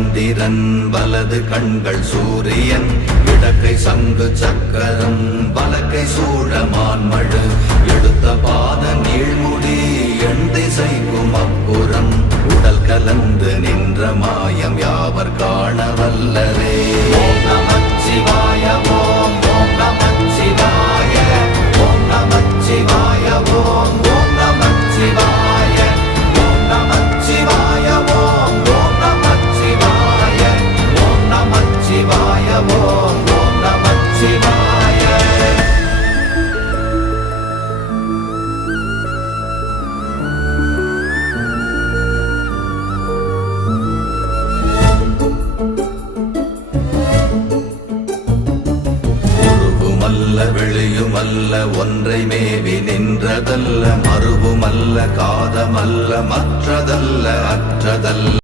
சந்திரன் வலது கண்கள் சூரியன் இடக்கை சங்கு சக்கரம் வலக்கை சூழமான்மழு எடுத்த பாத நீழ்முடி எண் திசைக்கும் அப்புறம் உடல் கலந்து நின்ற மாயம் யாவர் காண வல்லரே. ஓம் நமச்சிவாய ஓம் ஓம் நமச்சிவாய ஓம் நமச்சிவாய ஓம் ஓம் நமச்சிவாய ஓம் நமச்சிவாய ஓம் ஓம் நமச்சிவாய ஓம் நமச்சிவாய ஓம் ஓம் நமச்சிவாய. வெளியுமல்ல ஒன்றை மேவி நின்றதல்ல மறுவுமல்ல காதமல்ல மற்றதல்ல அற்றதல்ல